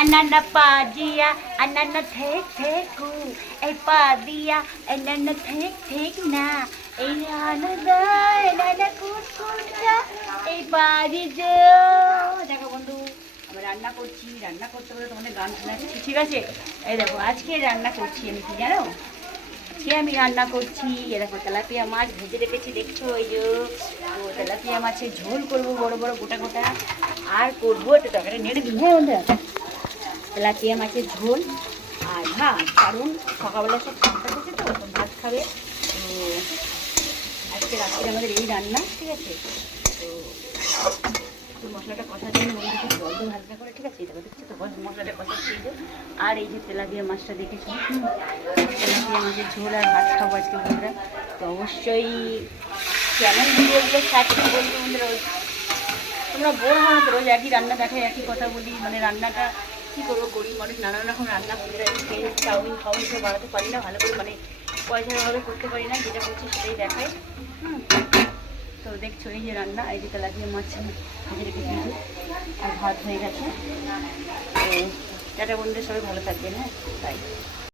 Anana padia, anana teku, a padia, anana tek na, a anana, anana kuta, a padi jo. দেখো বন্ধু আমি রান্না করছি, রান্না করতে করতে তোমাদের গান শোনাচ্ছি, ঠিক আছে? এই দেখো আজকে রান্না করছি আমি, কি জানো? আজকে আমি রান্না করছি, এ দেখো তেলাপিয়া মাছ ভেজে রেখেছি, দেখছো? ওই যে তো তেলাপিয়া মাছের ঝোল করবো বড় বড় গোটা গোটা, আর করবো একটু তরকারি নেড়ে দিই। হ্যাঁ বন্ধুরা, তেলাপিয়া মাছের ঝোল আর ভাত, কারণ সকালবেলা সব খাবার খেতে তো ভাত খাবে। তো আজকে রাত্রে আমাদের এই রান্না, ঠিক আছে? তো মশলাটা কষার জন্য বন্ধুকে জল দেবো হালকা করে, ঠিক আছে? এটা দেখছি তো মশলাটা কষাচ্ছি। এই যে আর এই যে তেলাপিয়া মাছটা দেখেছি, তেলাপিয়া মাছের ঝোল আর ভাত খাবো আজকে বন্ধুরা। তো অবশ্যই চ্যানেল ভিডিওগুলো থাকছে বন্ধুরা, তোমরা বোর হও না তো, রোজ একই রান্না দেখাই, একই কথা বলি, মানে রান্নাটা কী করবো, গরিব মানুষ নানান রকম রান্না বন্ধুরা, চাউমিন ফাউমিন সব বানাতে পারি না ভালো করে, মানে পয়সাভাবে করতে পারি না, যেটা করছি সেটাই দেখাই। তো দেখছো এই যে রান্না, এই যে তেলাপিয়া মাছ ভেজে রেখে দিয়েছি আর ভাত হয়ে গেছে। তো টাটা বন্ধুদের, সবাই ভালো থাকবেন, হ্যাঁ, তাই।